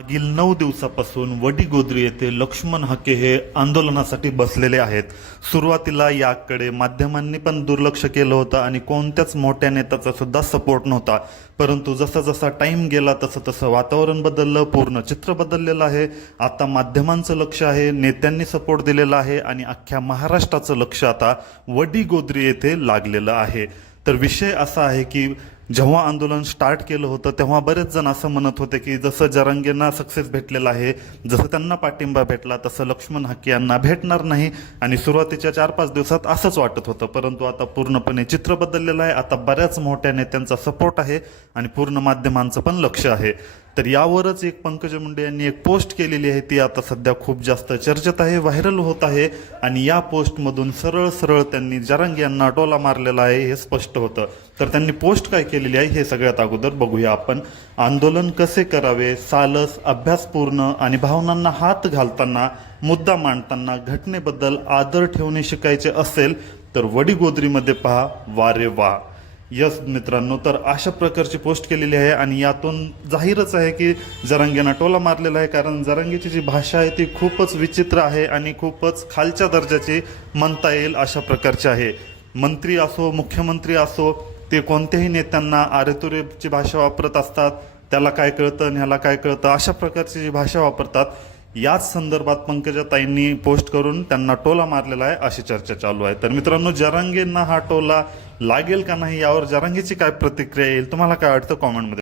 मागील नऊ दिवसापासून वडीगोद्री येथे लक्ष्मण हके हे आंदोलनासाठी बसलेले आहेत. सुरुवातीला याकडे माध्यमांनी पण दुर्लक्ष केलं होतं आणि कोणत्याच मोठ्या नेत्याचा सुद्धा सपोर्ट नव्हता. परंतु जसा जसा टाईम गेला तसं तसं वातावरण बदललं पूर्ण चित्र बदललेलं आहे. आता माध्यमांचं लक्ष आहे नेत्यांनी सपोर्ट दिलेला आहे आणि अख्ख्या महाराष्ट्राचं लक्ष आता वडीगोद्री येथे लागलेलं आहे. तर विषय असा आहे की जेव्हा आंदोलन स्टार्ट केलं होतं तेव्हा बरेच जण असं म्हणत होते की जसं जरांगेंना सक्सेस भेटलेला आहे जसं त्यांना पाठिंबा भेटला तसं लक्ष्मण हक्के यांना भेटणार नाही. आणि सुरुवातीच्या चार पाच दिवसात असंच वाटत होतं. परंतु आता पूर्णपणे चित्र बदललेलं आहे. आता बऱ्याच मोठ्या नेत्यांचा सपोर्ट आहे आणि पूर्ण माध्यमांचं पण लक्ष आहे. तर यावरच एक पंकज मुंडे यांनी एक पोस्ट केलेली आहे ती आता सध्या खूप जास्त चर्चेत आहे व्हायरल होत आहे आणि या पोस्टमधून सरळ सरळ त्यांनी जरंग यांना टोला मारलेला आहे हे स्पष्ट होतं. तर त्यांनी पोस्ट काय केलेली आहे हे सगळ्यात अगोदर बघूया आपण. आंदोलन कसे करावे सालस अभ्यासपूर्ण आणि भावनांना हात घालताना मुद्दा मांडताना घटनेबद्दल आदर ठेवणे शिकायचे असेल तर वडीगोद्रीमध्ये पहा वारे वा. यस मित्रांनो तर अशा प्रकारची पोस्ट केलेली आहे आणि यातून जाहीरच आहे की जरांगेना टोला मारलेला आहे कारण जरांगेची जी भाषा आहे ती खूपच विचित्र आहे आणि खूपच खालच्या दर्जाची म्हणता येईल अशा प्रकारची आहे. मंत्री असो मुख्यमंत्री असो ते कोणत्याही नेत्यांना आरेतुरेची भाषा वापरत असतात त्याला काय कळतं ह्याला काय कळतं अशा प्रकारची जी भाषा वापरतात याच संदर्भात पंकजाताईंनी पोस्ट करून त्यांना टोला मारलेला आहे अशी चर्चा चालू आहे. तर मित्रांनो जरांगेंना हा टोला लागेल का नाही यावर जरांगेची काय प्रतिक्रिया येईल? तुम्हाला काय वाटतं? कॉमेंटमध्ये